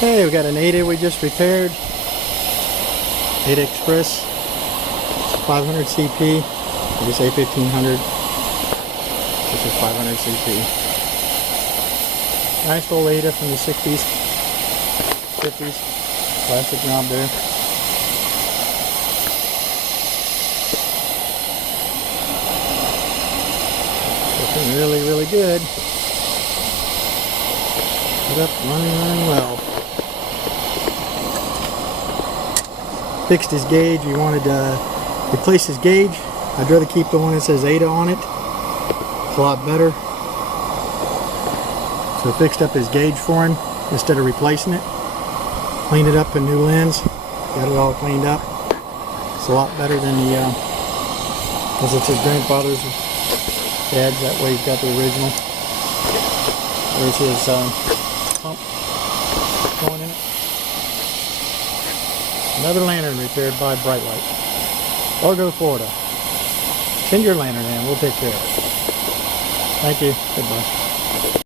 Hey, we got an Aida we just repaired. Aida Express. It's 500 CP. I just say 1500. This is 500 CP. Nice old Aida from the 60s, 50s. Plastic knob there. Looking really, really good. Put up, running well. Fixed his gauge. We wanted to replace his gauge. I'd rather keep the one that says Aida on it. It's a lot better. So I fixed up his gauge for him instead of replacing it. Cleaned it up, a new lens. Got it all cleaned up. It's a lot better than the, because it's his grandfather's, dad's. That way he's got the original. There's his pump going in it. Another lantern repaired by BriteLyt. Largo, Florida. Send your lantern in. We'll take care of it. Thank you. Goodbye.